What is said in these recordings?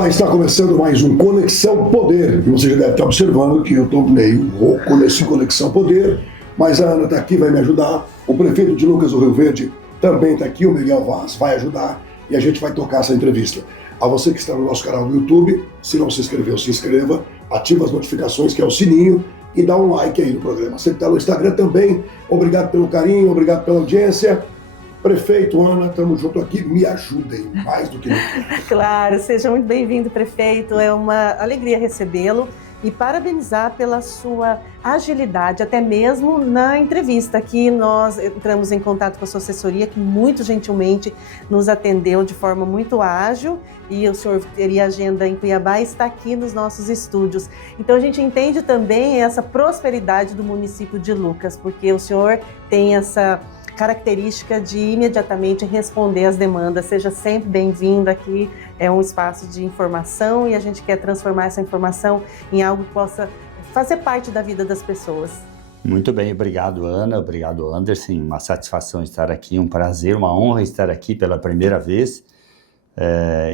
Olá, está começando mais um Conexão Poder. Você já deve estar observando que eu estou meio rouco nesse Conexão Poder, mas a Ana está aqui, vai me ajudar. O prefeito de Lucas do Rio Verde também está aqui, o Miguel Vaz vai ajudar e a gente vai tocar essa entrevista. A você que está no nosso canal no YouTube, se não se inscreveu, se inscreva, ativa as notificações, que é o sininho, e dá um like aí no programa. Você que está no Instagram também, obrigado pelo carinho, obrigado pela audiência. Prefeito, Ana, estamos junto aqui, me ajudem mais do que nunca. Claro, seja muito bem-vindo, prefeito, é uma alegria recebê-lo e parabenizar pela sua agilidade, até mesmo na entrevista que nós entramos em contato com a sua assessoria, que muito gentilmente nos atendeu de forma muito ágil, e o senhor teria agenda em Cuiabá e está aqui nos nossos estúdios. Então a gente entende também essa prosperidade do município de Lucas, porque o senhor tem essa característica de imediatamente responder às demandas. Seja sempre bem-vindo aqui, é um espaço de informação e a gente quer transformar essa informação em algo que possa fazer parte da vida das pessoas. Muito bem, obrigado Ana, obrigado Anderson, uma satisfação estar aqui, um prazer, uma honra estar aqui pela primeira vez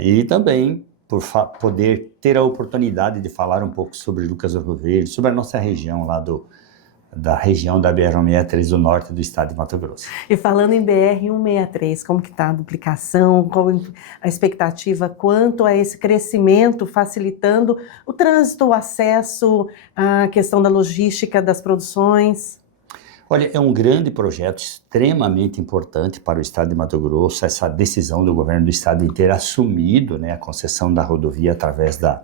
e também por poder ter a oportunidade de falar um pouco sobre Lucas do Rio Verde, sobre a nossa região lá da região da BR-163 do norte do estado de Mato Grosso. E falando em BR-163, como que está a duplicação, qual a expectativa quanto a esse crescimento, facilitando o trânsito, o acesso, a questão da logística das produções? Olha, é um grande projeto extremamente importante para o estado de Mato Grosso, essa decisão do governo do estado de ter assumido, né, a concessão da rodovia através da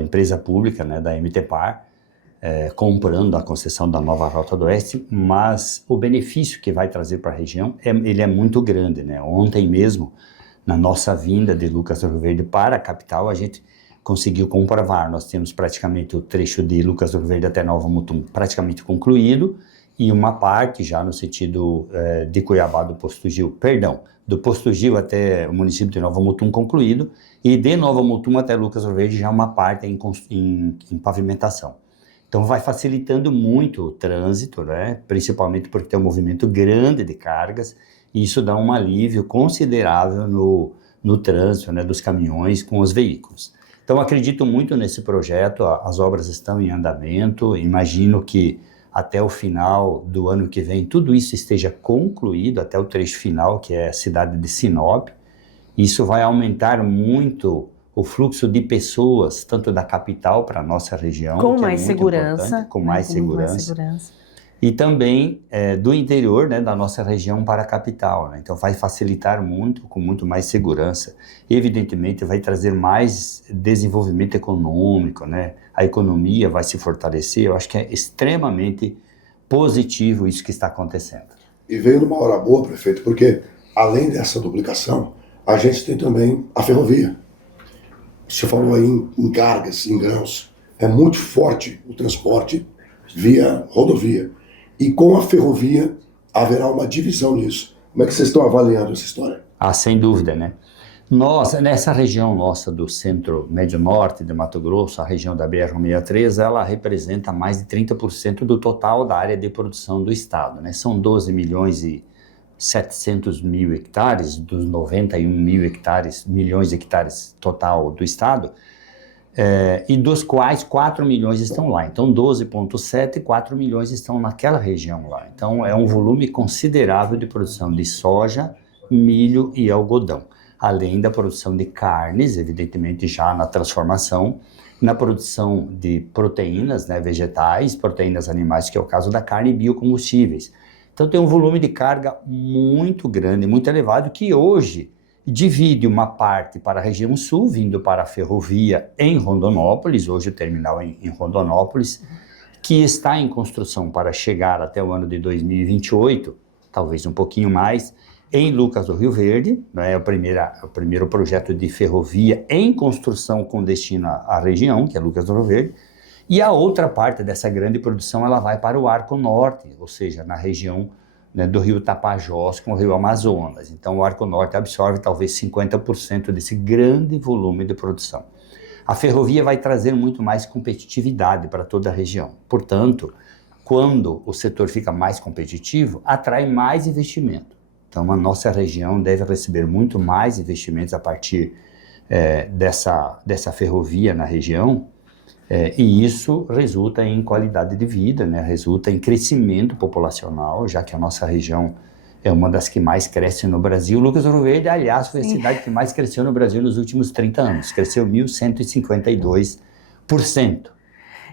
empresa pública, né, da MTPAR, comprando a concessão da nova Rota do Oeste, mas o benefício que vai trazer para a região, ele é muito grande, né? Ontem mesmo, na nossa vinda de Lucas do Rio Verde para a capital, a gente conseguiu comprovar, nós temos praticamente o trecho de Lucas do Rio Verde até Nova Mutum praticamente concluído, e uma parte já no sentido de Cuiabá do Posto Gil, do Posto Gil até o município de Nova Mutum concluído, e de Nova Mutum até Lucas do Rio Verde já uma parte em pavimentação. Então vai facilitando muito o trânsito, né? Principalmente porque tem um movimento grande de cargas, e isso dá um alívio considerável no trânsito, né, dos caminhões com os veículos. Então acredito muito nesse projeto, as obras estão em andamento, imagino que até o final do ano que vem tudo isso esteja concluído, até o trecho final, que é a cidade de Sinop. Isso vai aumentar muito o fluxo de pessoas, tanto da capital para a nossa região, com mais segurança, com mais segurança, e também do interior, né, da nossa região para a capital, né? Então vai facilitar muito, com muito mais segurança. Evidentemente vai trazer mais desenvolvimento econômico, né? A economia vai se fortalecer. Eu acho que é extremamente positivo isso que está acontecendo. E veio numa hora boa, prefeito, porque além dessa duplicação, a gente tem também a ferrovia. Você falou aí em cargas, em grãos. É muito forte o transporte via rodovia. E com a ferrovia haverá uma divisão nisso. Como é que vocês estão avaliando essa história? Sem dúvida, né? Nessa região nossa do centro-médio-norte de Mato Grosso, a região da BR-163, ela representa mais de 30% do total da área de produção do estado, né? São 12 milhões e 700 mil hectares, dos 91 milhões de hectares total do estado, e dos quais 4 milhões estão lá. Então 12,7 e 4 milhões estão naquela região lá. Então é um volume considerável de produção de soja, milho e algodão, além da produção de carnes, evidentemente já na transformação, na produção de proteínas, né, vegetais, proteínas animais, que é o caso da carne, e biocombustíveis. Então tem um volume de carga muito grande, muito elevado, que hoje divide uma parte para a região sul, vindo para a ferrovia em Rondonópolis, hoje o terminal em Rondonópolis, que está em construção para chegar até o ano de 2028, talvez um pouquinho mais, em Lucas do Rio Verde, né, o primeiro projeto de ferrovia em construção com destino à região, que é Lucas do Rio Verde. E a outra parte dessa grande produção, ela vai para o Arco Norte, ou seja, na região, né, do rio Tapajós com o rio Amazonas. Então o Arco Norte absorve talvez 50% desse grande volume de produção. A ferrovia vai trazer muito mais competitividade para toda a região. Portanto, quando o setor fica mais competitivo, atrai mais investimento. Então a nossa região deve receber muito mais investimentos a partir dessa ferrovia na região, e isso resulta em qualidade de vida, né? Resulta em crescimento populacional, já que a nossa região é uma das que mais cresce no Brasil. Lucas do Rio Verde, aliás, foi a cidade que mais cresceu no Brasil nos últimos 30 anos. Cresceu 1.152%.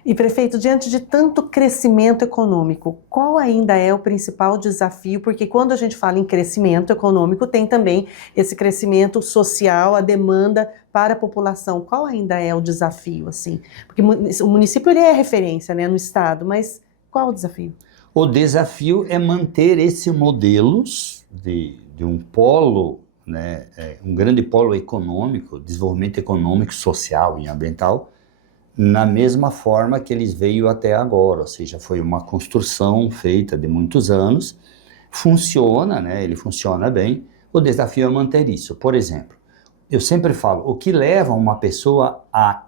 E, prefeito, diante de tanto crescimento econômico, qual ainda é o principal desafio? Porque quando a gente fala em crescimento econômico, tem também esse crescimento social, a demanda para a população. Qual ainda é o desafio, assim? Porque o município ele é referência, né, no estado, mas qual o desafio? O desafio é manter esse modelo de um polo, né, um grande polo econômico, desenvolvimento econômico, social e ambiental, na mesma forma que eles veio até agora, ou seja, foi uma construção feita de muitos anos, funciona, né, ele funciona bem, o desafio é manter isso. Por exemplo, eu sempre falo, o que leva uma pessoa a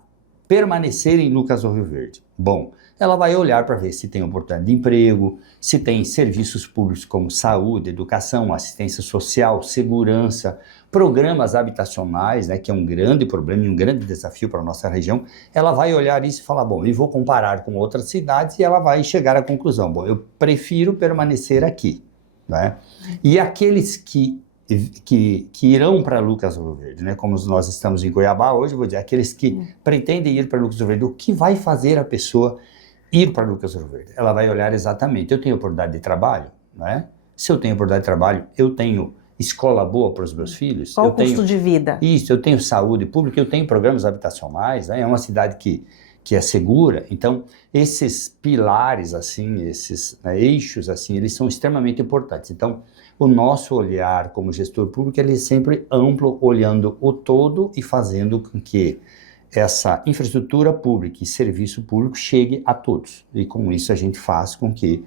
permanecer em Lucas do Rio Verde? Bom, ela vai olhar para ver se tem oportunidade de emprego, se tem serviços públicos como saúde, educação, assistência social, segurança, programas habitacionais, né, que é um grande problema e um grande desafio para a nossa região. Ela vai olhar isso e falar, bom, eu vou comparar com outras cidades, e ela vai chegar à conclusão, bom, eu prefiro permanecer aqui, né? E aqueles que irão para Lucas do Rio Verde, né? Como nós estamos em Cuiabá hoje, vou dizer, aqueles que pretendem ir para Lucas do Rio Verde, o que vai fazer a pessoa ir para Lucas do Rio Verde? Ela vai olhar exatamente, eu tenho oportunidade de trabalho, né? Se eu tenho oportunidade de trabalho, eu tenho escola boa para os meus filhos. Qual o custo de vida? Isso, eu tenho saúde pública, eu tenho programas habitacionais, né? É uma cidade que é segura. Então, esses pilares, assim, esses eixos, assim, eles são extremamente importantes. Então, o nosso olhar como gestor público, ele é sempre amplo, olhando o todo e fazendo com que essa infraestrutura pública e serviço público chegue a todos. E com isso a gente faz com que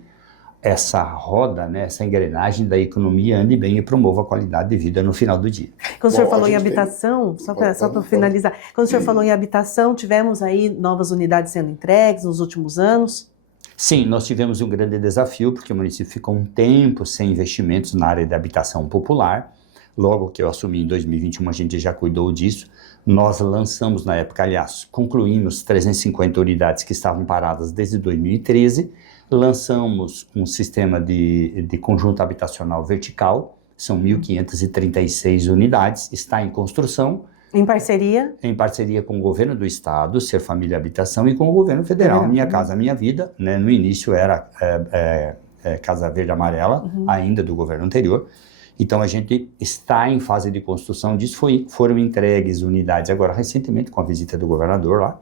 essa roda, né, essa engrenagem da economia ande bem e promova a qualidade de vida no final do dia. Quando o senhor falou em habitação, só para finalizar, quando o senhor falou em habitação, tivemos aí novas unidades sendo entregues nos últimos anos? Sim, nós tivemos um grande desafio, porque o município ficou um tempo sem investimentos na área de habitação popular. Logo que eu assumi em 2021, a gente já cuidou disso. Nós lançamos na época, aliás, concluímos 350 unidades que estavam paradas desde 2013, lançamos um sistema de conjunto habitacional vertical, são 1.536 unidades, está em construção. Em parceria? Em parceria com o governo do estado, Ser Família Habitação, e com o governo federal, Minha Casa Minha Vida, né? No início era Casa Verde Amarela, ainda do governo anterior. Então a gente está em fase de construção disso, foram entregues unidades agora recentemente com a visita do governador lá,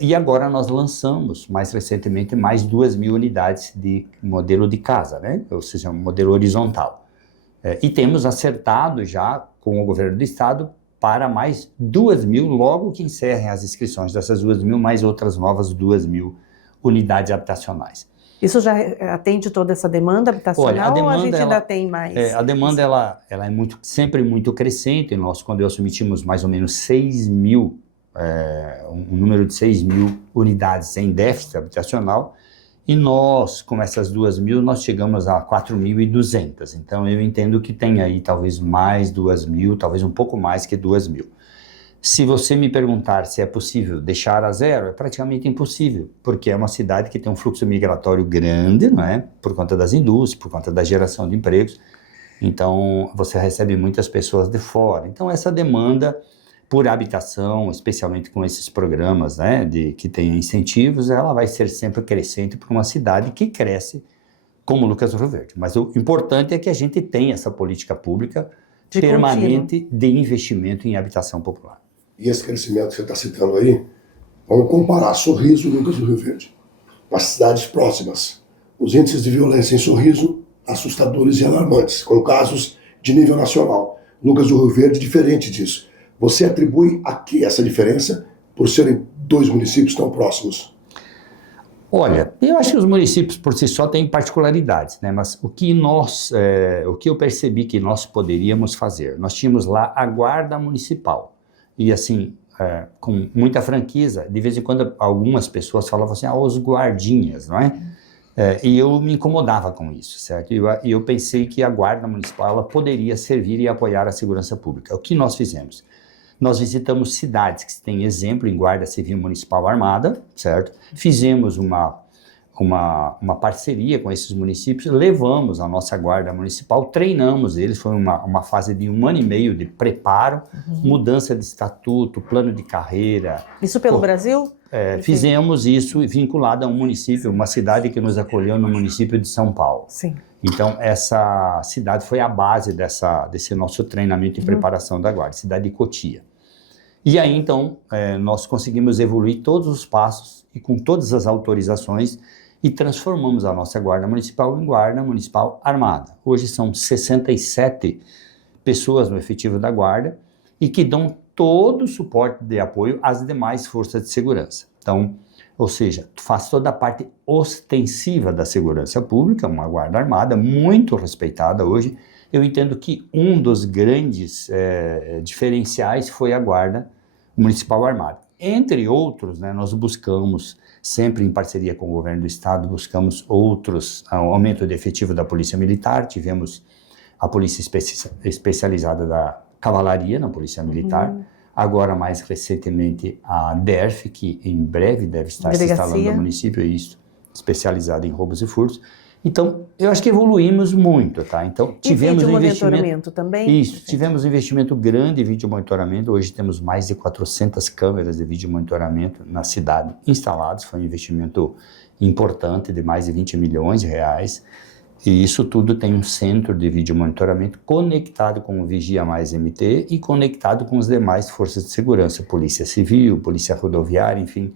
e agora nós lançamos mais recentemente mais 2.000 unidades de modelo de casa, né? Ou seja, um modelo horizontal. E temos acertado já com o governo do estado para mais 2.000, logo que encerrem as inscrições dessas 2.000, mais outras novas 2.000 unidades habitacionais. Isso já atende toda essa demanda habitacional? Olha, a demanda, ou a gente ainda tem mais? A demanda ela é sempre muito crescente. Nós, quando eu assumi, tínhamos mais ou menos 6.000, um número de 6.000 unidades em déficit habitacional, e nós, com essas 2.000, nós chegamos a 4.200. Então, eu entendo que tem aí talvez mais 2.000, talvez um pouco mais que 2.000. Se você me perguntar se é possível deixar a zero, é praticamente impossível, porque é uma cidade que tem um fluxo migratório grande, não é? Por conta das indústrias, por conta da geração de empregos. Então, você recebe muitas pessoas de fora. Então, essa demanda por habitação, especialmente com esses programas, né, que tem incentivos, ela vai ser sempre crescente para uma cidade que cresce como Lucas do Rio Verde. Mas o importante é que a gente tenha essa política pública permanente de investimento em habitação popular. E esse crescimento que você está citando aí, vamos comparar Sorriso e Lucas do Rio Verde, com as cidades próximas. Os índices de violência em Sorriso, assustadores e alarmantes, com casos de nível nacional. Lucas do Rio Verde, diferente disso. Você atribui a que essa diferença, por serem dois municípios tão próximos? Olha, eu acho que os municípios por si só têm particularidades, né? Mas o que eu percebi que nós poderíamos fazer, nós tínhamos lá a guarda municipal, e assim, com muita franqueza, de vez em quando algumas pessoas falavam assim, os guardinhas, não é? E eu me incomodava com isso, certo? E eu pensei que a guarda municipal ela poderia servir e apoiar a segurança pública. O que nós fizemos? Nós visitamos cidades que têm exemplo em Guarda Civil Municipal Armada, certo? Fizemos uma parceria com esses municípios, levamos a nossa Guarda Municipal, treinamos eles, foi uma fase de 1 ano e meio de preparo, mudança de estatuto, plano de carreira. Isso pelo Brasil? Fizemos isso vinculado a um município, uma cidade que nos acolheu no município de São Paulo. Sim. Então, essa cidade foi a base desse nosso treinamento e preparação da Guarda, cidade de Cotia. E aí, então, nós conseguimos evoluir todos os passos e com todas as autorizações e transformamos a nossa Guarda Municipal em Guarda Municipal Armada. Hoje são 67 pessoas no efetivo da Guarda e que dão todo o suporte de apoio às demais forças de segurança. Então, ou seja, faz toda a parte ostensiva da segurança pública, uma Guarda Armada muito respeitada hoje. Eu entendo que um dos grandes diferenciais foi a Guarda Municipal Armada. Entre outros, né, nós buscamos, sempre em parceria com o governo do estado, buscamos aumento de efetivo da Polícia Militar, tivemos a Polícia Especializada da Cavalaria na Polícia Militar, agora mais recentemente a DERF, que em breve deve estar se instalando no município, especializada em roubos e furtos. Então, eu acho que evoluímos muito, tá? Então, tivemos um investimento também? Isso, tivemos um investimento grande em vídeo monitoramento. Hoje temos mais de 400 câmeras de vídeo monitoramento na cidade instaladas. Foi um investimento importante de mais de 20 milhões de reais. E isso tudo tem um centro de vídeo monitoramento conectado com o Vigia Mais MT e conectado com as demais forças de segurança, Polícia Civil, Polícia Rodoviária, enfim.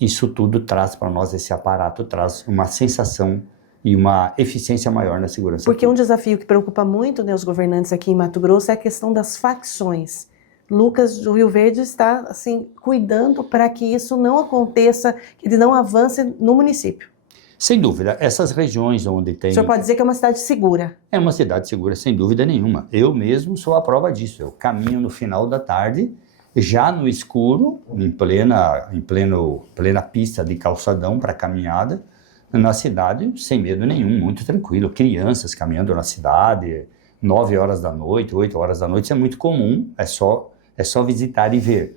Isso tudo traz para nós, esse aparato traz uma sensação e uma eficiência maior na segurança Porque pública. um desafio que preocupa muito, né, os governantes aqui em Mato Grosso é a questão das facções. Lucas do Rio Verde está assim, cuidando para que isso não aconteça, que ele não avance no município. Sem dúvida, essas regiões onde tem... O senhor pode dizer que é uma cidade segura? É uma cidade segura, sem dúvida nenhuma. Eu mesmo sou a prova disso. Eu caminho no final da tarde, já no escuro, em plena pista de calçadão para caminhada, na cidade, sem medo nenhum, muito tranquilo. Crianças caminhando na cidade, 9 horas da noite, 8 horas da noite, isso é muito comum, é só visitar e ver.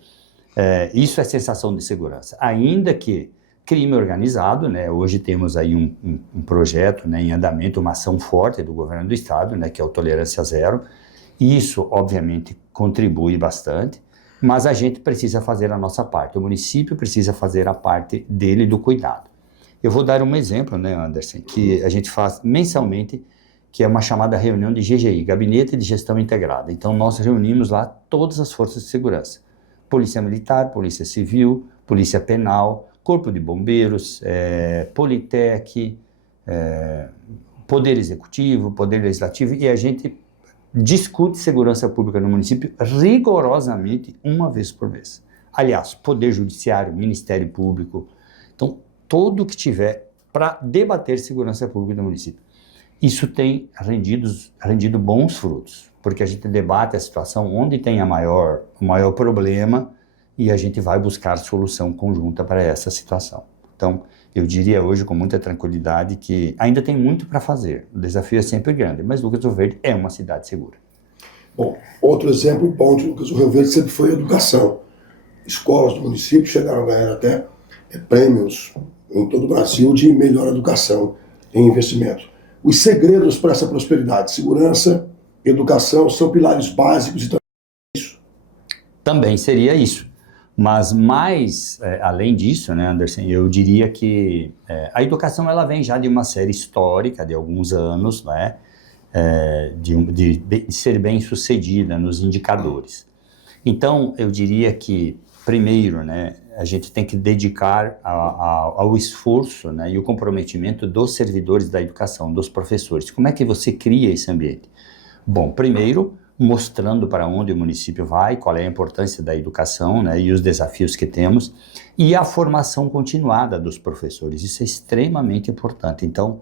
Isso é sensação de segurança. Ainda que crime organizado, né? Hoje temos aí um projeto, né, em andamento, uma ação forte do governo do estado, né, que é o Tolerância Zero. Isso, obviamente, contribui bastante, mas a gente precisa fazer a nossa parte. O município precisa fazer a parte dele do cuidado. Eu vou dar um exemplo, né, Anderson, que a gente faz mensalmente, que é uma chamada reunião de GGI, Gabinete de Gestão Integrada. Então, nós reunimos lá todas as forças de segurança. Polícia Militar, Polícia Civil, Polícia Penal, Corpo de Bombeiros, Politec, Poder Executivo, Poder Legislativo, e a gente discute segurança pública no município rigorosamente uma vez por mês. Aliás, Poder Judiciário, Ministério Público, então, todo que tiver para debater segurança pública no município. Isso tem rendido bons frutos, porque a gente debate a situação onde tem o maior problema e a gente vai buscar solução conjunta para essa situação. Então, eu diria hoje com muita tranquilidade que ainda tem muito para fazer. O desafio é sempre grande, mas Lucas do Rio Verde é uma cidade segura. Bom, outro exemplo bom de Lucas do Rio Verde sempre foi a educação. Escolas do município chegaram a ganhar até prêmios em todo o Brasil de melhor educação e investimento. Os segredos para essa prosperidade, segurança, educação, são pilares básicos e também isso. Também seria isso. Mas além disso, né, Anderson, eu diria que a educação ela vem já de uma série histórica de alguns anos, né, de ser bem sucedida nos indicadores. Então, eu diria que, primeiro, né, a gente tem que dedicar ao esforço, né, e o comprometimento dos servidores da educação, dos professores. Como é que você cria esse ambiente? Bom, primeiro, mostrando para onde o município vai, qual é a importância da educação, né, e os desafios que temos, e a formação continuada dos professores. Isso é extremamente importante. Então,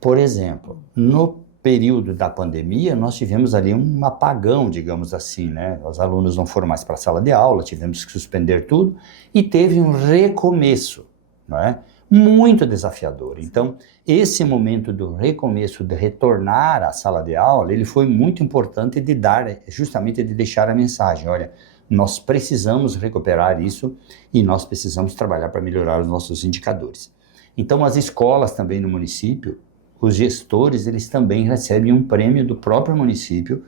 por exemplo, no período da pandemia, nós tivemos ali um apagão, digamos assim, né? Os alunos não foram mais para a sala de aula, tivemos que suspender tudo, e teve um recomeço, não é? Muito desafiador. Então, esse momento do recomeço, de retornar à sala de aula, ele foi muito importante justamente de deixar a mensagem, olha, Nós precisamos recuperar isso e nós precisamos trabalhar para melhorar os nossos indicadores. Então, as escolas também no município, os gestores, eles também recebem um prêmio do próprio município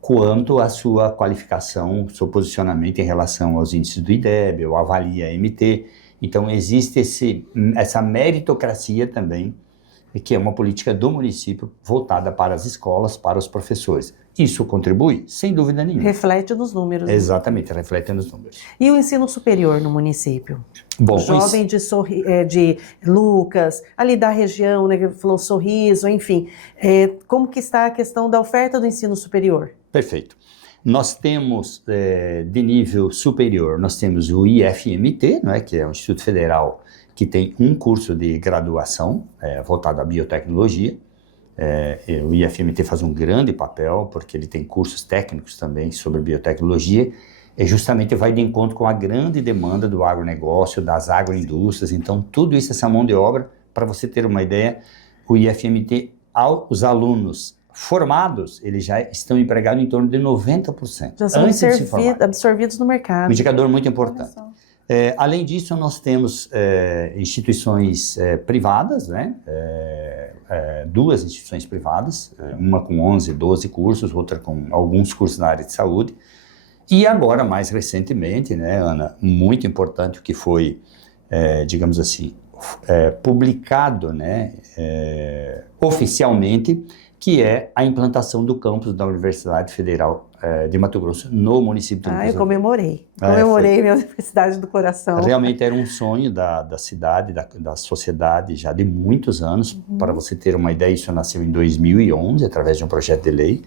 quanto à sua qualificação, seu posicionamento em relação aos índices do IDEB, ou Avalia MT. Então, existe essa meritocracia também, que é uma política do município voltada para as escolas, para os professores. Isso contribui? Sem dúvida nenhuma. Reflete nos números. Exatamente, reflete nos números. E o ensino superior no município? Bom, o jovem de Lucas, ali da região, né, que falou Sorriso, enfim. Como que está a questão da oferta do ensino superior? Perfeito. Nós temos, de nível superior, nós temos o IFMT, não é, que é o Instituto Federal, que tem um curso de graduação voltado à biotecnologia. O IFMT faz um grande papel, porque ele tem cursos técnicos também sobre biotecnologia, justamente vai de encontro com a grande demanda do agronegócio, das agroindústrias. Então, tudo isso, essa mão de obra, para você ter uma ideia, o IFMT, os alunos formados, eles já estão empregados em torno de 90%. Já são absorvidos no mercado. Um indicador muito importante. Além disso, nós temos instituições privadas, né? Duas instituições privadas, uma com 11, 12 cursos, outra com alguns cursos na área de saúde. E agora, mais recentemente, né, Ana, muito importante o que foi, digamos assim, publicado, né, oficialmente, que é a implantação do campus da Universidade Federal de Mato Grosso no município de Lucas. Eu comemorei. Comemorei minha Universidade do Coração. Realmente era um sonho da cidade, da sociedade já de muitos anos. Para você ter uma ideia, isso nasceu em 2011, através de um projeto de lei.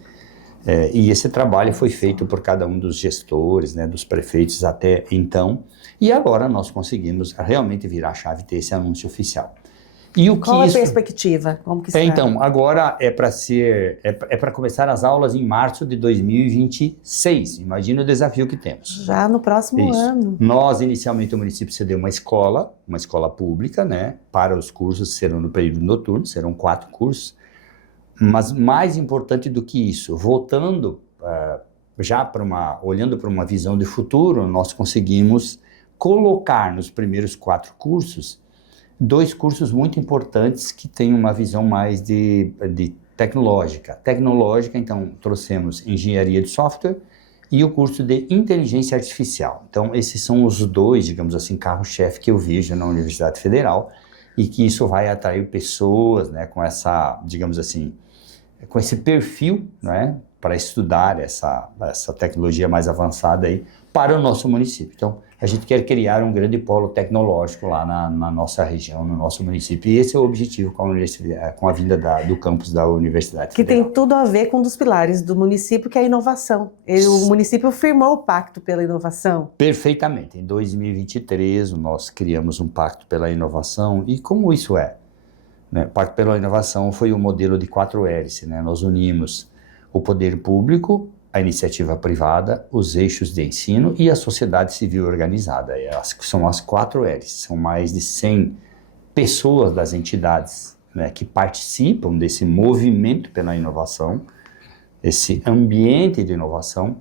E esse trabalho foi feito por cada um dos gestores, né, dos prefeitos até então. E agora nós conseguimos realmente virar a chave e ter esse anúncio oficial. Qual a perspectiva? Como que está? Então, agora é para começar as aulas em março de 2026. Imagina o desafio que temos. Já no próximo ano. Nós, inicialmente, o município cedeu uma escola pública, né, para os cursos, serão no período noturno, serão 4 cursos. Mas mais importante do que isso, voltando olhando para uma visão de futuro, nós conseguimos colocar nos primeiros 4 cursos 2 cursos muito importantes que têm uma visão mais de tecnológica. Tecnológica, então, trouxemos engenharia de software e o curso de inteligência artificial. Então, esses são os 2, digamos assim, carro-chefe que eu vejo na Universidade Federal e que isso vai atrair pessoas, né, com essa, digamos assim, com esse perfil, né, para estudar essa tecnologia mais avançada aí para o nosso município. Então, a gente quer criar um grande polo tecnológico lá na nossa região, no nosso município. E esse é o objetivo com a vinda do campus da Universidade Que Federal. tem tudo a ver com um dos pilares do município, que é a inovação. O município firmou o Pacto pela Inovação. Perfeitamente. Em 2023, nós criamos um Pacto pela Inovação. E como isso é? Né? O Pacto pela Inovação foi um modelo de 4 hélices. Né? Nós unimos o poder público, a iniciativa privada, os eixos de ensino e a sociedade civil organizada. São as 4 hélices. São mais de 100 pessoas das entidades, né, que participam desse movimento pela inovação, esse ambiente de inovação.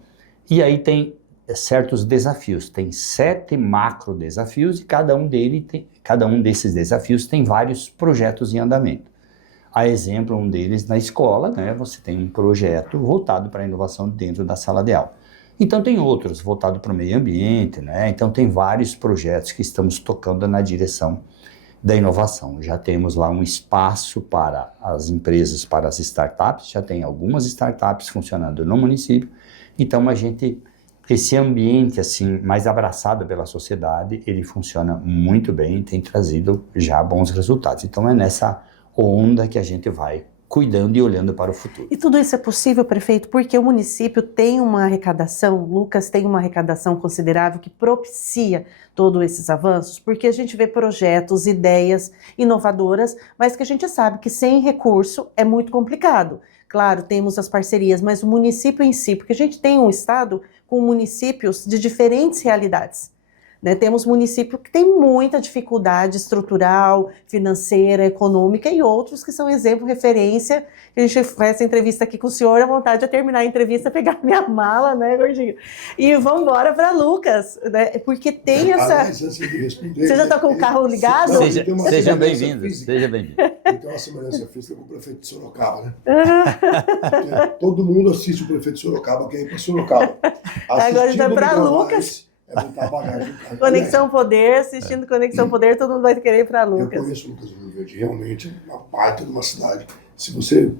E aí tem certos desafios. Tem 7 macro desafios e cada um desses desafios tem vários projetos em andamento. A exemplo, um deles na escola, né, você tem um projeto voltado para a inovação dentro da sala de aula. Então tem outros voltados para o meio ambiente, né? Então tem vários projetos que estamos tocando na direção da inovação. Já temos lá um espaço para as empresas, para as startups, já tem algumas startups funcionando no município. Então esse ambiente assim mais abraçado pela sociedade, ele funciona muito bem, tem trazido já bons resultados. Então é nessa onda que a gente vai cuidando e olhando para o futuro. E tudo isso é possível, prefeito, porque o município tem uma arrecadação, Lucas tem uma arrecadação considerável que propicia todos esses avanços, porque a gente vê projetos, ideias inovadoras, mas que a gente sabe que sem recurso é muito complicado. Claro, temos as parcerias, mas o município em si, porque a gente tem um estado com municípios de diferentes realidades. né? Temos municípios que têm muita dificuldade estrutural, financeira, econômica e outros que são exemplo, referência. A gente faz essa entrevista aqui com o senhor, a vontade de terminar a entrevista, pegar minha mala, né, Gordinho? E vamos embora para Lucas, né? Porque tem essa... Aliás, antes de responder, você já está com o carro ligado? Seja bem-vindo, seja bem-vindo. Tem uma semelhança física com o prefeito de Sorocaba, né? Todo mundo assiste o prefeito de Sorocaba, quem é para Sorocaba. Agora já para Lucas. É botar bagagem no carro. Conexão Poder, assistindo Conexão Poder, todo mundo vai querer ir para Lucas. Eu conheço Lucas do Rio Verde, realmente é uma baita de uma cidade. Se você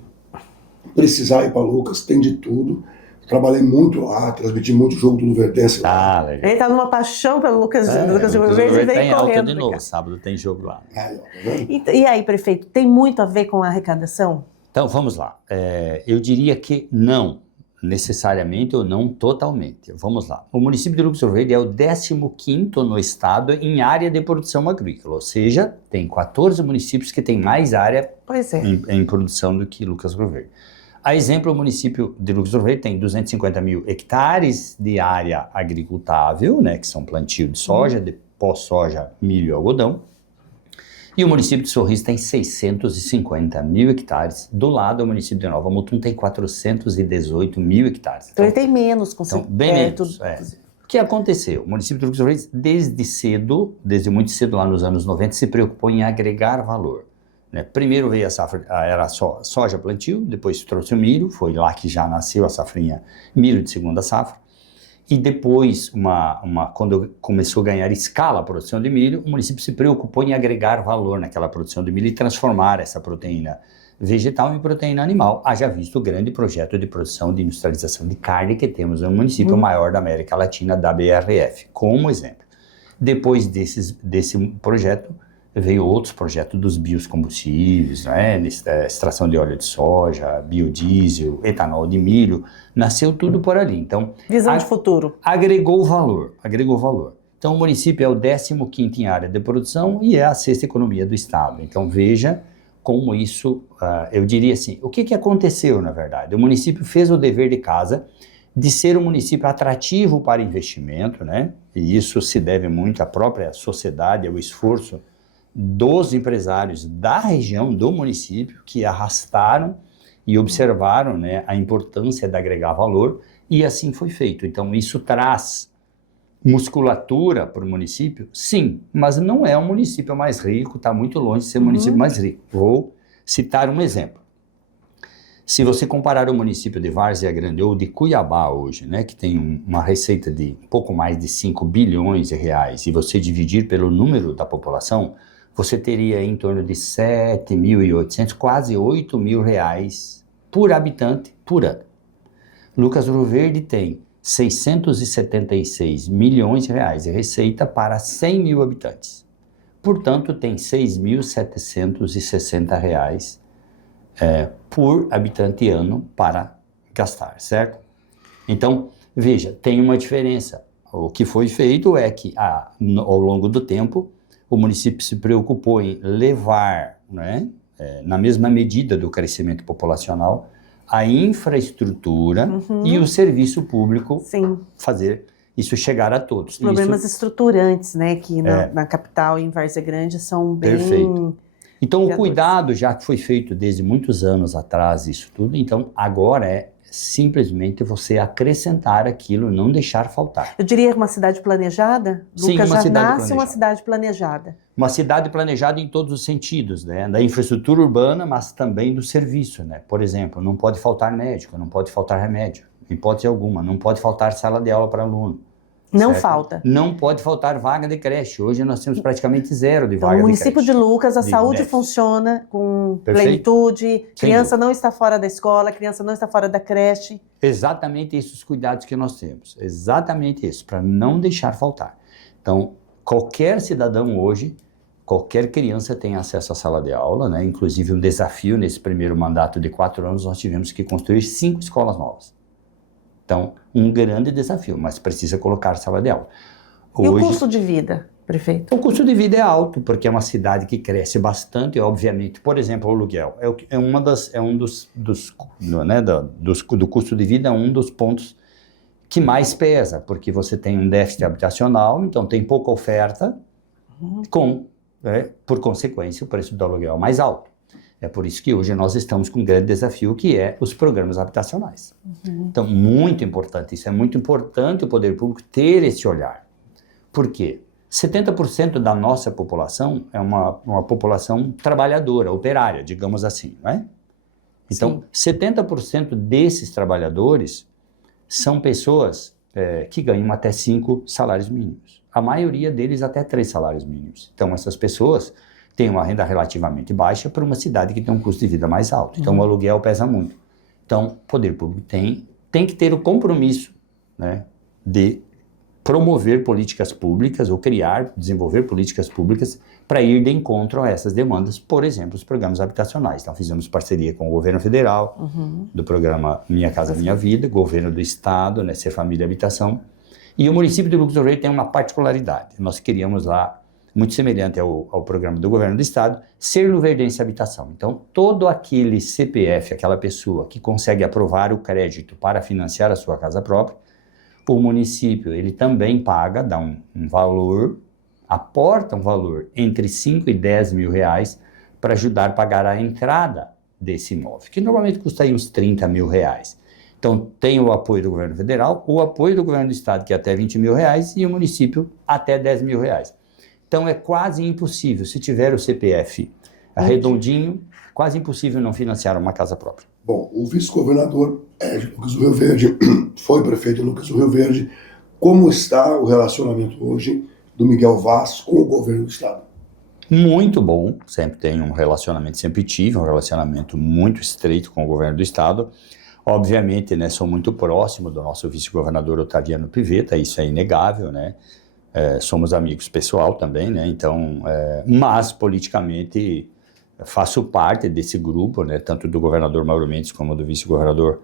precisar ir para Lucas, tem de tudo. Trabalhei muito lá, transmiti muito jogo do Luverdense lá. Legal. Ele tá numa paixão pelo Lucas do Rio Verde e vem tá em alta correndo de pra novo, cá. sábado tem jogo lá. Aí, ó, tá vendo? E aí, prefeito, tem muito a ver com a arrecadação? Então, vamos lá. Eu diria que não necessariamente ou não totalmente. Vamos lá. O município de Lucas do Rio Verde é o 15º no estado em área de produção agrícola, ou seja, tem 14 municípios que têm mais área Pois é. em produção do que Lucas do Rio Verde. A exemplo, o município de Lucas do Rio Verde tem 250 mil hectares de área agricultável, né, que são plantio de soja, de pós-soja, milho e algodão. E o município de Sorriso tem 650 mil hectares. Do lado, o município de Nova Mutum tem 418 mil hectares. Então ele tem menos, com Então, bem menos. O que aconteceu? O município de Lucas do Rio Verde, desde muito cedo, lá nos anos 90, se preocupou em agregar valor. Né? Primeiro veio a safra, era soja plantio, depois trouxe o milho, foi lá que já nasceu a safrinha milho de segunda safra. E depois, quando começou a ganhar escala a produção de milho, o município se preocupou em agregar valor naquela produção de milho e transformar essa proteína vegetal em proteína animal. Haja visto o grande projeto de produção de industrialização de carne que temos no município maior da América Latina, da BRF, como exemplo. Depois desse projeto, veio outros projetos dos biocombustíveis, né? Extração de óleo de soja, biodiesel, etanol de milho, nasceu tudo por ali. Então, visão de futuro. Agregou valor. Então, o município é o 15º em área de produção e é a 6ª economia do estado. Então, veja como isso, eu diria assim, o que aconteceu, na verdade? O município fez o dever de casa de ser um município atrativo para investimento, né? E isso se deve muito à própria sociedade, ao esforço dos empresários da região, do município, que arrastaram e observaram, né, a importância de agregar valor, e assim foi feito. Então, isso traz musculatura para o município? Sim, mas não é o município mais rico, está muito longe de ser o município mais rico. Vou citar um exemplo. Se você comparar o município de Várzea Grande ou de Cuiabá hoje, né, que tem uma receita de pouco mais de 5 bilhões de reais, e você dividir pelo número da população, você teria em torno de 7.800, quase 8 mil reais por habitante por ano. Lucas do Rio Verde tem 676 milhões de reais de receita para 100 mil habitantes. Portanto, tem 6.760 reais por habitante ano para gastar, certo? Então, veja, tem uma diferença. O que foi feito é que, ao longo do tempo, o município se preocupou em levar, né, na mesma medida do crescimento populacional, a infraestrutura e o serviço público. Sim. Fazer isso chegar a todos. Os problemas estruturantes, né, que na capital e em Várzea Grande são bem... Perfeito. Então, o cuidado já que foi feito desde muitos anos atrás, isso tudo, então agora é simplesmente você acrescentar aquilo, não deixar faltar. Eu diria uma cidade planejada? Sim, Lucas uma já cidade nasce planejada. uma cidade planejada. Uma cidade planejada em todos os sentidos, né? Da infraestrutura urbana, mas também do serviço, né? Por exemplo, não pode faltar médico, não pode faltar remédio, em hipótese alguma, não pode faltar sala de aula para aluno. Não certo? Falta. Não pode faltar vaga de creche. Hoje nós temos praticamente zero de Então, vaga no de município creche. de Lucas, a saúde déficit. funciona com Perfeito. plenitude, Sem criança dúvida. não está fora da escola, criança não está fora da creche. Exatamente esses cuidados que nós temos. Exatamente isso, para não deixar faltar. Então, qualquer cidadão hoje, qualquer criança tem acesso à sala de aula, né? Inclusive um desafio nesse primeiro mandato de 4 anos, nós tivemos que construir 5 escolas novas. Então, um grande desafio, mas precisa colocar sala de aula. E o custo de vida, prefeito? O custo de vida é alto, porque é uma cidade que cresce bastante, obviamente. Por exemplo, o aluguel do custo de vida, é um dos pontos que mais pesa, porque você tem um déficit habitacional, então tem pouca oferta, por consequência, o preço do aluguel é mais alto. É por isso que hoje nós estamos com um grande desafio, que é os programas habitacionais. Então, muito importante, isso é muito importante o poder público ter esse olhar. Por quê? 70% da nossa população é uma população trabalhadora, operária, digamos assim, não é? Então, 70% desses trabalhadores são pessoas que ganham até 5 salários mínimos. A maioria deles até 3 salários mínimos. Então, essas pessoas têm uma renda relativamente baixa para uma cidade que tem um custo de vida mais alto. Então, o aluguel pesa muito. Então, o poder público tem que ter o compromisso, né, de promover políticas públicas ou desenvolver políticas públicas para ir de encontro a essas demandas, por exemplo, os programas habitacionais. Então, fizemos parceria com o governo federal, do programa Minha Casa Minha Vida, governo do estado, né, Ser Família e Habitação. E o município de Lucas do Rio tem uma particularidade. Nós queríamos lá, muito semelhante ao programa do governo do estado, Ser Luverdense Habitação. Então, todo aquele CPF, aquela pessoa que consegue aprovar o crédito para financiar a sua casa própria, o município, ele também paga, dá um valor, aporta um valor entre 5 e 10 mil reais para ajudar a pagar a entrada desse imóvel, que normalmente custa aí uns 30 mil reais. Então, tem o apoio do governo federal, o apoio do governo do estado, que é até 20 mil reais, e o município até 10 mil reais. Então, é quase impossível, se tiver o CPF redondinho, quase impossível não financiar uma casa própria. Bom, o vice-governador é de Lucas do Rio Verde, foi prefeito de Lucas do Rio Verde. Como está o relacionamento hoje do Miguel Vaz com o governo do estado? Muito bom, sempre tem um relacionamento, sempre tive um relacionamento muito estreito com o governo do estado. Obviamente, né, sou muito próximo do nosso vice-governador Otaviano Pivetta, isso é inegável, né? Somos amigos pessoal também, né? Então, mas politicamente faço parte desse grupo, né, tanto do governador Mauro Mendes como do vice-governador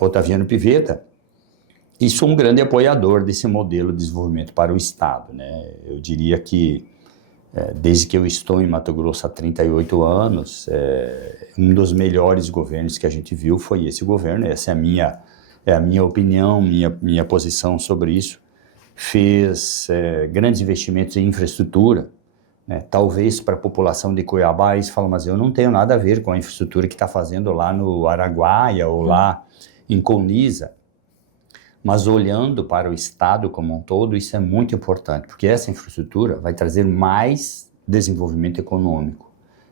Otaviano Pivetta, e sou um grande apoiador desse modelo de desenvolvimento para o estado, né? Eu diria que desde que eu estou em Mato Grosso há 38 anos, um dos melhores governos que a gente viu foi esse governo. Essa é a minha opinião, minha posição sobre isso. Fez grandes investimentos em infraestrutura, né? Talvez para a população de Cuiabá eles falam, mas eu não tenho nada a ver com a infraestrutura que está fazendo lá no Araguaia ou lá em Colniza. Mas olhando para o estado como um todo, isso é muito importante, porque essa infraestrutura vai trazer mais desenvolvimento econômico,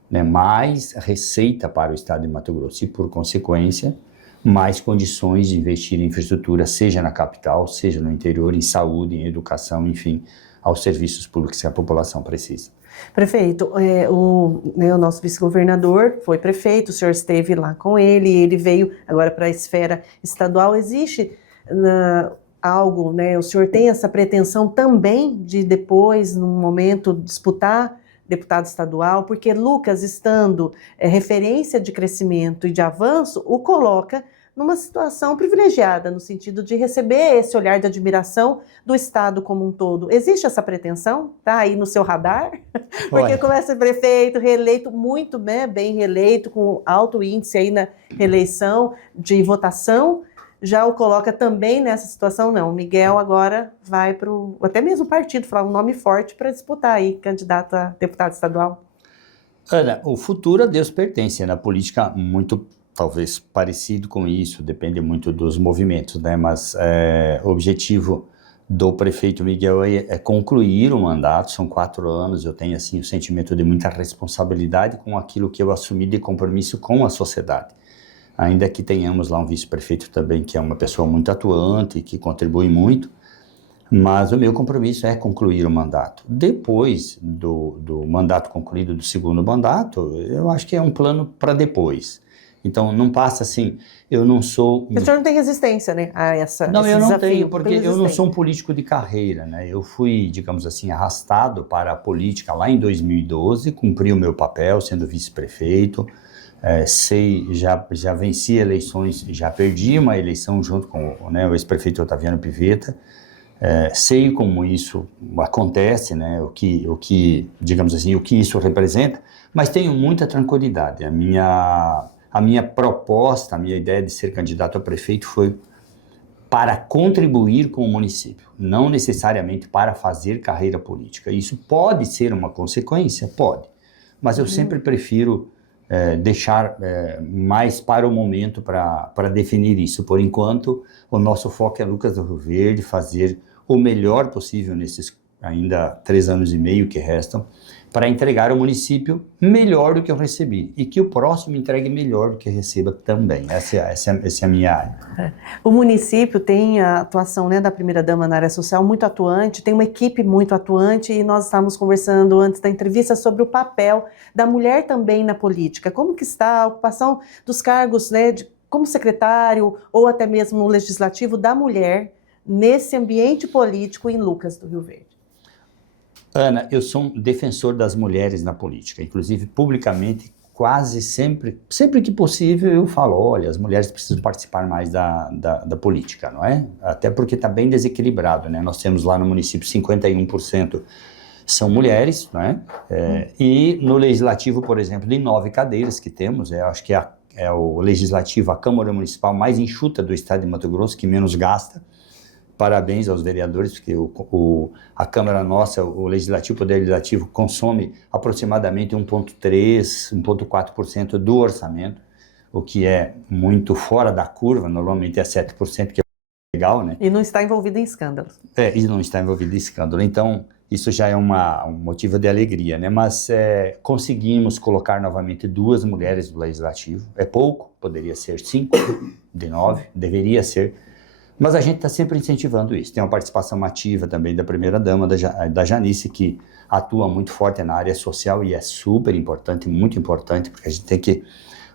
né? Mais receita para o estado de Mato Grosso e, por consequência, mais condições de investir em infraestrutura, seja na capital, seja no interior, em saúde, em educação, enfim, aos serviços públicos que a população precisa. Prefeito, o nosso vice-governador foi prefeito, o senhor esteve lá com ele veio agora para a esfera estadual. Existe algo, né? O senhor tem essa pretensão também de depois, num momento, disputar deputado estadual, porque Lucas, estando referência de crescimento e de avanço, o coloca numa situação privilegiada, no sentido de receber esse olhar de admiração do estado como um todo. Existe essa pretensão? Está aí no seu radar? Porque começa prefeito, reeleito, muito bem reeleito, com alto índice aí na reeleição de votação, já o coloca também nessa situação? Não, o Miguel agora vai para até mesmo o partido, falar um nome forte para disputar aí, candidato a deputado estadual. Ana, o futuro a Deus pertence, na política muito, talvez, parecido com isso, depende muito dos movimentos, né? Mas o objetivo do prefeito Miguel é concluir o mandato, são 4 anos, eu tenho assim o sentimento de muita responsabilidade com aquilo que eu assumi de compromisso com a sociedade. Ainda que tenhamos lá um vice-prefeito também, que é uma pessoa muito atuante, que contribui muito, mas o meu compromisso é concluir o mandato. Depois do mandato concluído, do segundo mandato, eu acho que é um plano para depois. Então, não passa assim, eu não sou... O senhor não tem resistência, né, a esse Não, eu não desafio, tenho, porque eu não sou um político de carreira, né? Eu fui, digamos assim, arrastado para a política lá em 2012, cumpri o meu papel sendo vice-prefeito, já venci eleições, já perdi uma eleição junto com o ex-prefeito Otaviano Pivetta, sei como isso acontece, né, o que, digamos assim, o que isso representa, mas tenho muita tranquilidade. A minha proposta, a minha ideia de ser candidato a prefeito foi para contribuir com o município, não necessariamente para fazer carreira política. Isso pode ser uma consequência? Pode, mas eu sempre prefiro deixar mais para o momento para definir isso. Por enquanto, o nosso foco é Lucas do Rio Verde, fazer o melhor possível nesses ainda 3 anos e meio que restam, para entregar ao município melhor do que eu recebi e que o próximo entregue melhor do que receba também. Essa é a minha área. O município tem a atuação, né, da primeira-dama na área social muito atuante, tem uma equipe muito atuante e nós estávamos conversando antes da entrevista sobre o papel da mulher também na política. Como que está a ocupação dos cargos, né, como secretário ou até mesmo no legislativo da mulher nesse ambiente político em Lucas do Rio Verde? Ana, eu sou um defensor das mulheres na política, inclusive publicamente, quase sempre que possível eu falo, olha, as mulheres precisam participar mais da política, não é? Até porque está bem desequilibrado, né? Nós temos lá no município 51% são mulheres, não é? E no legislativo, por exemplo, de 9 cadeiras que temos, acho que é o legislativo, a Câmara Municipal mais enxuta do estado de Mato Grosso, que menos gasta. Parabéns aos vereadores, porque a Câmara nossa, o Poder Legislativo, consome aproximadamente 1,3%, 1,4% do orçamento, o que é muito fora da curva, normalmente é 7%, que é legal, né? E não está envolvido em escândalos. E não está envolvido em escândalo. Então, isso já é um motivo de alegria, né? Mas conseguimos colocar novamente 2 mulheres no Legislativo. É pouco, poderia ser 5 de 9, deveria ser. Mas a gente está sempre incentivando isso. Tem uma participação ativa também da primeira-dama, da Janice, que atua muito forte na área social e é super importante, muito importante, porque a gente tem que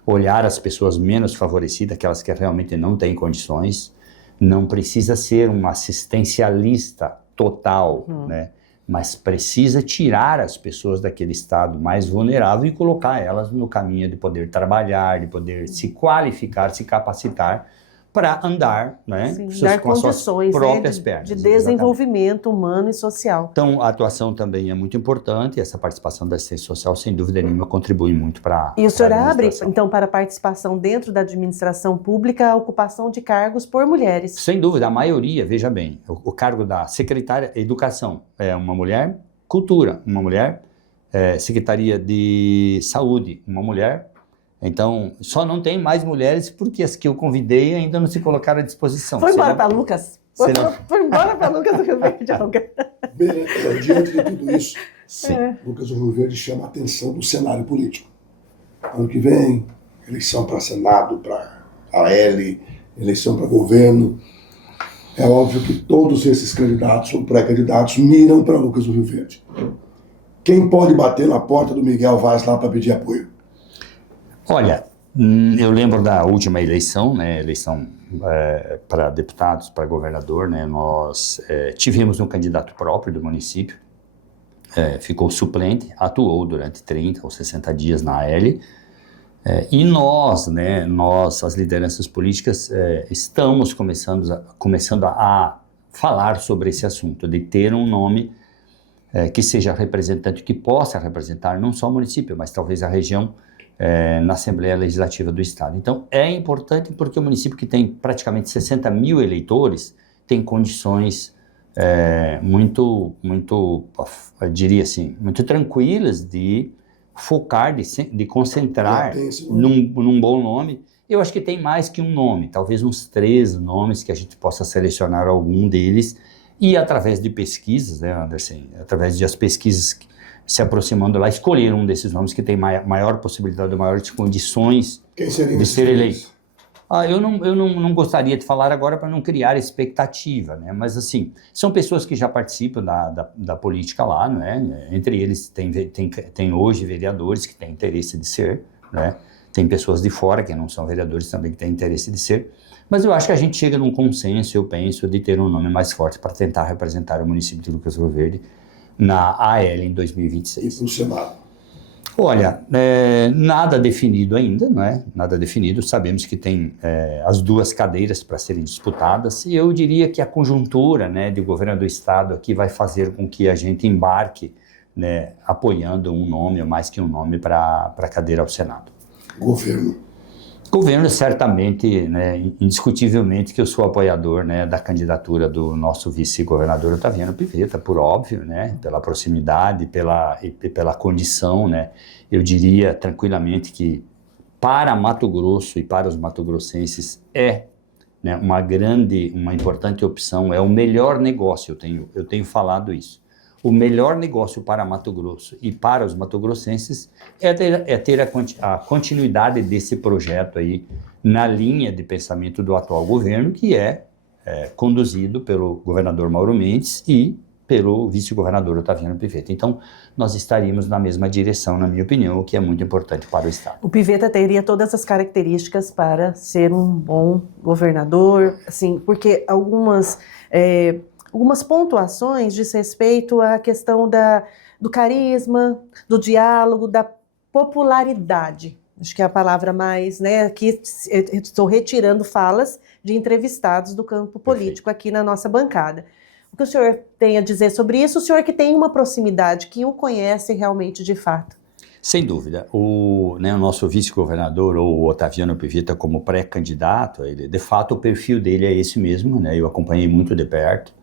olhar as pessoas menos favorecidas, aquelas que realmente não têm condições. Não precisa ser um assistencialista total, né? Mas precisa tirar as pessoas daquele estado mais vulnerável e colocar elas no caminho de poder trabalhar, de poder se qualificar, se capacitar, para andar, né, Sim, dar com as suas condições, próprias né, pernas. de desenvolvimento humano e social. Então, a atuação também é muito importante, essa participação da assistência social, sem dúvida nenhuma, contribui muito para E o senhor abre, então, para a participação dentro da administração pública, a ocupação de cargos por mulheres? Sem dúvida, a maioria, veja bem, o cargo da secretária de Educação é uma mulher, Cultura, uma mulher, Secretaria de Saúde, uma mulher. Então, só não tem mais mulheres porque as que eu convidei ainda não se colocaram à disposição. Foi embora para Lucas? Foi embora para Lucas do Rio Verde, Olga. Diante de tudo isso, Sim. Lucas do Rio Verde chama a atenção do cenário político. Ano que vem, eleição para Senado, para AL, eleição para governo. É óbvio que todos esses candidatos ou pré-candidatos miram para Lucas do Rio Verde. Quem pode bater na porta do Miguel Vaz lá para pedir apoio? Olha, eu lembro da última eleição, né, eleição para deputados, para governador, né, nós tivemos um candidato próprio do município, ficou suplente, atuou durante 30 ou 60 dias na AL, e nós, as lideranças políticas, estamos começando a falar sobre esse assunto, de ter um nome que seja representante, que possa representar não só o município, mas talvez a região, na Assembleia Legislativa do Estado. Então, é importante porque o município, que tem praticamente 60 mil eleitores, tem condições muito, eu diria assim, muito tranquilas de focar, de concentrar num bom nome. Eu acho que tem mais que um nome, talvez uns 3 nomes que a gente possa selecionar algum deles e, através de pesquisas, né, Anderson, através das pesquisas se aproximando lá, escolher um desses nomes que tem maior possibilidade, maiores condições de ser eleito. Eu não gostaria de falar agora para não criar expectativa, né? Mas assim, são pessoas que já participam da política lá, né? Entre eles tem hoje vereadores que têm interesse de ser, né? Tem pessoas de fora que não são vereadores também que têm interesse de ser. Mas eu acho que a gente chega num consenso, eu penso, de ter um nome mais forte para tentar representar o município de Lucas do Rio Verde na AL em 2026. E para o Senado? Olha, nada definido ainda, não é? Nada definido. Sabemos que tem as 2 cadeiras para serem disputadas e eu diria que a conjuntura, né, de governo do Estado aqui vai fazer com que a gente embarque, né, apoiando um nome ou mais que um nome para a cadeira ao Senado. Governo. Governo, certamente, né, indiscutivelmente que eu sou apoiador, né, da candidatura do nosso vice-governador Otaviano Pivetta, por óbvio, né, pela proximidade, pela condição, né, eu diria tranquilamente que para Mato Grosso e para os mato-grossenses né, uma importante opção, é o melhor negócio, eu tenho falado isso. O melhor negócio para Mato Grosso e para os mato-grossenses é ter a continuidade desse projeto aí na linha de pensamento do atual governo, que é conduzido pelo governador Mauro Mendes e pelo vice-governador Otaviano Pivetta. Então, nós estaríamos na mesma direção, na minha opinião, o que é muito importante para o Estado. O Pivetta teria todas as características para ser um bom governador, assim, porque algumas pontuações diz respeito à questão do carisma, do diálogo, da popularidade. Acho que é a palavra mais, né? Aqui estou retirando falas de entrevistados do campo político aqui na nossa bancada. O que o senhor tem a dizer sobre isso? O senhor que tem uma proximidade, que o conhece realmente de fato. Sem dúvida. O nosso vice-governador, o Otaviano Pivetta, como pré-candidato, de fato o perfil dele é esse mesmo, né? Eu acompanhei muito de perto.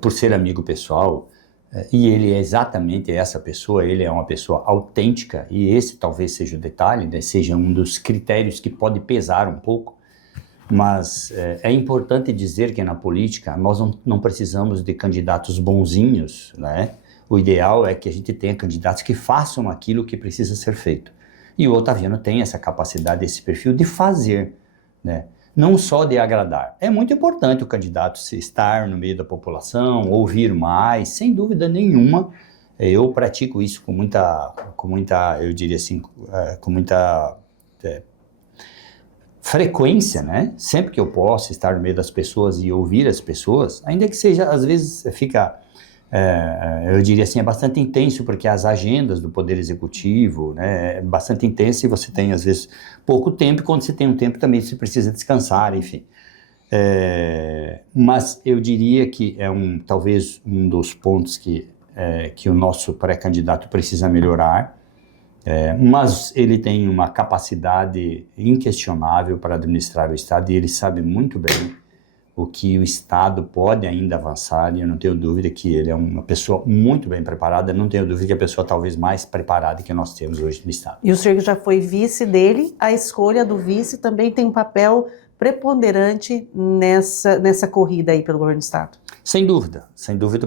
Por ser amigo pessoal, e ele é exatamente essa pessoa, ele é uma pessoa autêntica, e esse talvez seja o detalhe, né, seja um dos critérios que pode pesar um pouco, mas é importante dizer que na política nós não precisamos de candidatos bonzinhos, né? O ideal é que a gente tenha candidatos que façam aquilo que precisa ser feito, e o Otaviano tem essa capacidade, esse perfil de fazer, né? Não só de agradar. É muito importante o candidato estar no meio da população, ouvir mais, sem dúvida nenhuma. Eu pratico isso com muita, eu diria assim, com muita frequência, né? Sempre que eu posso estar no meio das pessoas e ouvir as pessoas, ainda que seja, às vezes fica, eu diria assim, é bastante intenso, porque as agendas do Poder Executivo, né, é bastante intensa e você tem, às vezes, pouco tempo, e quando você tem um tempo também você precisa descansar, enfim. Mas eu diria que talvez um dos pontos que o nosso pré-candidato precisa melhorar, mas ele tem uma capacidade inquestionável para administrar o Estado e ele sabe muito bem o que o Estado pode ainda avançar, e eu não tenho dúvida que ele é uma pessoa muito bem preparada, não tenho dúvida que é a pessoa talvez mais preparada que nós temos hoje no Estado. E o senhor que já foi vice dele, a escolha do vice também tem um papel preponderante nessa corrida aí pelo governo do Estado? Sem dúvida,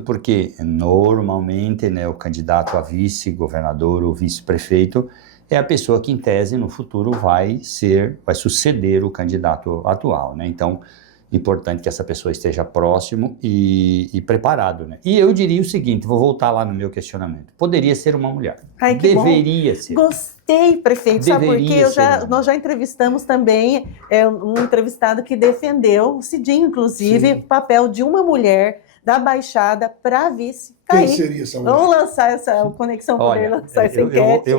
porque normalmente, né, o candidato a vice-governador ou vice-prefeito é a pessoa que, em tese, no futuro vai suceder o candidato atual, né? Então, importante que essa pessoa esteja próximo e preparado, né? E eu diria o seguinte, vou voltar lá no meu questionamento. Poderia ser uma mulher. Ai, que deveria bom. Ser. Gostei, prefeito. Sabe por quê? nós já entrevistamos também um entrevistado que defendeu, o Cidinho, inclusive, o papel de uma mulher da Baixada para vice. Quem seria essa mulher? Vamos lançar essa Conexão Poder, lançar essa enquete.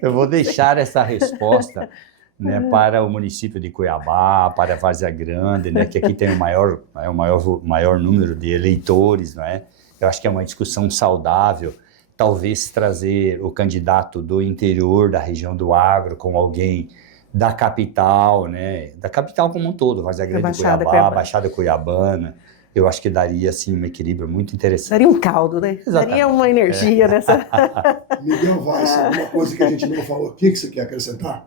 Eu vou deixar essa resposta, né, para o município de Cuiabá, para Várzea Grande, né, que aqui tem o maior número de eleitores, não é? Eu acho que é uma discussão saudável, talvez trazer o candidato do interior, da região do agro, com alguém da capital, né, da capital como um todo, Várzea Grande, Cuiabá, Baixada Cuiabana. Eu acho que daria, assim, um equilíbrio muito interessante. Daria um caldo, né? Exatamente. Daria uma energia nessa... Miguel Weiss, alguma coisa que a gente não falou aqui que você quer acrescentar?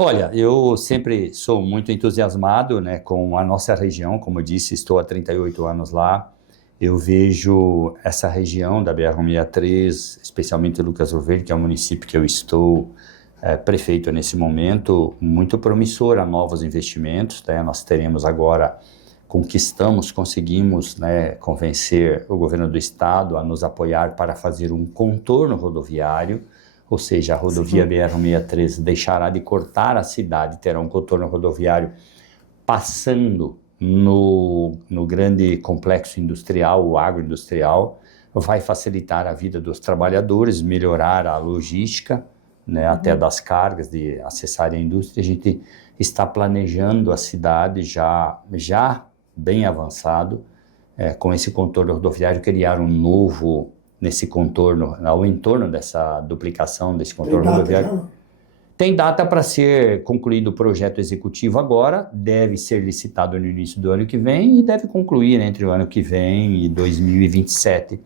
Olha, eu sempre sou muito entusiasmado, né, com a nossa região, como eu disse, estou há 38 anos lá. Eu vejo essa região da BR-163, especialmente Lucas do Rio Verde, que é o município que eu estou prefeito nesse momento, muito promissor a novos investimentos, né? Nós teremos agora, conseguimos, né, convencer o governo do estado a nos apoiar para fazer um contorno rodoviário, ou seja, a rodovia BR-163 deixará de cortar a cidade, terá um contorno rodoviário passando no grande complexo industrial, o agroindustrial, vai facilitar a vida dos trabalhadores, melhorar a logística, né, até das cargas de acessarem a indústria. A gente está planejando a cidade já bem avançado, com esse contorno rodoviário, criar um novo nesse contorno, ao entorno dessa duplicação desse contorno rodoviário. Tem data para ser concluído o projeto executivo agora, deve ser licitado no início do ano que vem e deve concluir entre o ano que vem e 2027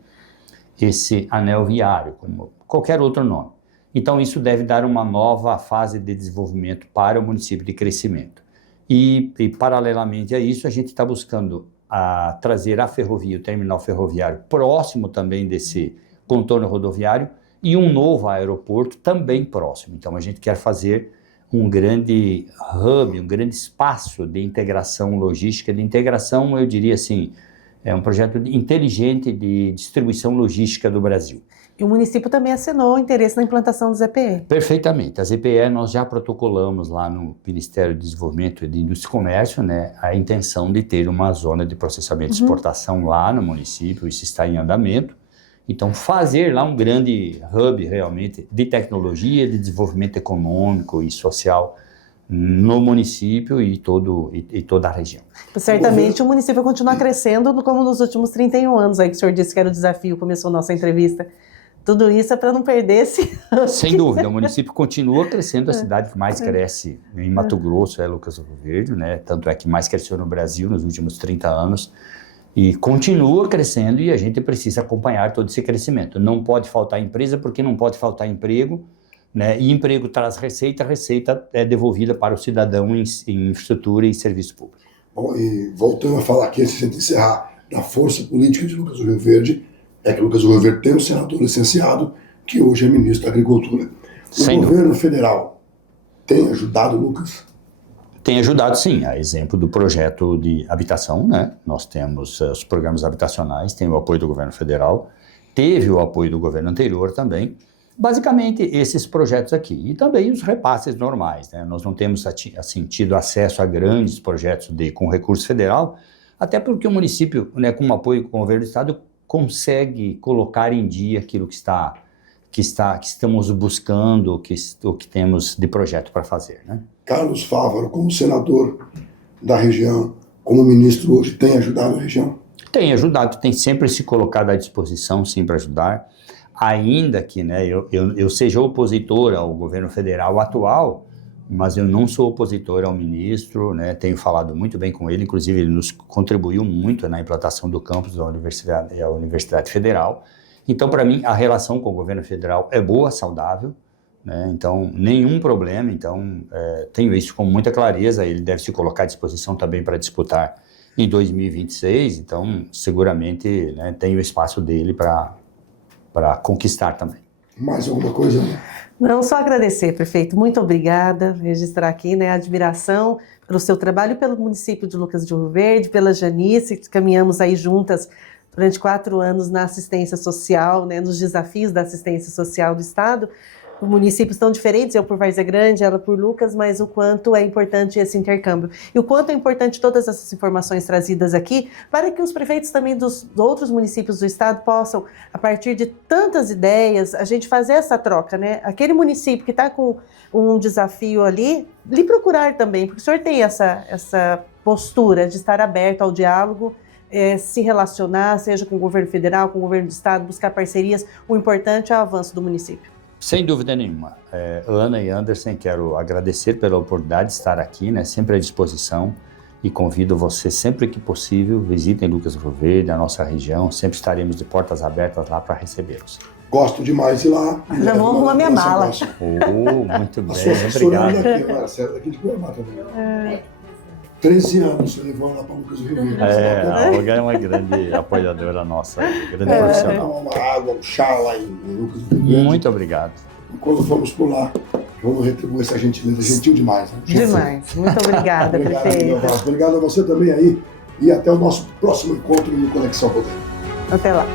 esse anel viário, como qualquer outro nome. Então isso deve dar uma nova fase de desenvolvimento para o município de crescimento. E paralelamente a isso, a gente está buscando trazer a ferrovia, o terminal ferroviário, próximo também desse contorno rodoviário, e um novo aeroporto também próximo. Então a gente quer fazer um grande hub, um grande espaço de integração logística, de integração, eu diria assim, é um projeto inteligente de distribuição logística do Brasil. E o município também assinou o interesse na implantação do ZPE. Perfeitamente. A ZPE nós já protocolamos lá no Ministério do Desenvolvimento de Indústria e Comércio, né, a intenção de ter uma zona de processamento e exportação lá no município, isso está em andamento. Então, fazer lá um grande hub realmente de tecnologia, de desenvolvimento econômico e social no município e toda a região. Certamente o município vai continuar crescendo como nos últimos 31 anos, aí que o senhor disse que era o desafio, começou nossa entrevista. Tudo isso é para não perder esse... Sem dúvida, o município continua crescendo, a cidade que mais cresce em Mato Grosso é Lucas do Rio Verde, né? Tanto é que mais cresceu no Brasil nos últimos 30 anos. E continua crescendo e a gente precisa acompanhar todo esse crescimento. Não pode faltar empresa porque não pode faltar emprego, né? E emprego traz receita, a receita é devolvida para o cidadão em infraestrutura e serviço público. Bom, e voltando a falar aqui, antes de encerrar, da força política de Lucas do Rio Verde, é que Lucas do Rio Verde tem um senador licenciado que hoje é ministro da Agricultura. O governo federal tem ajudado Lucas? Tem ajudado, sim, a exemplo do projeto de habitação, né? Nós temos os programas habitacionais, tem o apoio do governo federal, teve o apoio do governo anterior também, basicamente esses projetos aqui, e também os repasses normais, né? Nós não temos assim, tido acesso a grandes projetos com recurso federal, até porque o município, né, com o apoio do governo do estado, consegue colocar em dia aquilo que estamos buscando, o que temos de projeto para fazer, né? Carlos Fávaro, como senador da região, como ministro hoje, tem ajudado a região? Tem ajudado, tem sempre se colocado à disposição, sim, para ajudar, ainda que, né, eu seja opositor ao governo federal atual, mas eu não sou opositor ao ministro, né, tenho falado muito bem com ele, inclusive ele nos contribuiu muito na implantação do campus da Universidade Federal. Então, para mim, a relação com o governo federal é boa, saudável, né? Então, nenhum problema. Então, tenho isso com muita clareza. Ele deve se colocar à disposição também para disputar em 2026. Então, seguramente, né, tem o espaço dele para conquistar também. Mais alguma coisa? Não, só agradecer, prefeito. Muito obrigada. Registrar aqui, né, a admiração pelo seu trabalho, pelo município de Lucas do Rio Verde, pela Janice, caminhamos aí juntas durante 4 anos na assistência social, né, nos desafios da assistência social do Estado. Os municípios estão diferentes, eu por Várzea Grande, ela por Lucas, mas o quanto é importante esse intercâmbio. E o quanto é importante todas essas informações trazidas aqui, para que os prefeitos também dos outros municípios do Estado possam, a partir de tantas ideias, a gente fazer essa troca, né? Aquele município que está com um desafio ali, lhe procurar também, porque o senhor tem essa postura de estar aberto ao diálogo, se relacionar, seja com o governo federal, com o governo do estado, buscar parcerias. O importante é o avanço do município. Sem dúvida nenhuma. Ana e Anderson, quero agradecer pela oportunidade de estar aqui, né, sempre à disposição, e convido você sempre que possível, visitem Lucas do Rio Verde, a nossa região, sempre estaremos de portas abertas lá para recebê-los. Gosto demais de ir lá. Já vou arrumar minha mala. Muito bem, a sua obrigado. Daqui de Cuiabá também. 13 anos você levou lá para Lucas do Rio Verde. A Olga é uma grande apoiadora nossa, grande profissional. Uma água, um chá lá em Lucas do Rio Verde. Muito obrigado. E quando formos por lá, vamos retribuir essa gentileza. Gentil demais, né? Demais. Muito obrigada, prefeito. Obrigado a você também aí. E até o nosso próximo encontro no Conexão Poder. Até lá.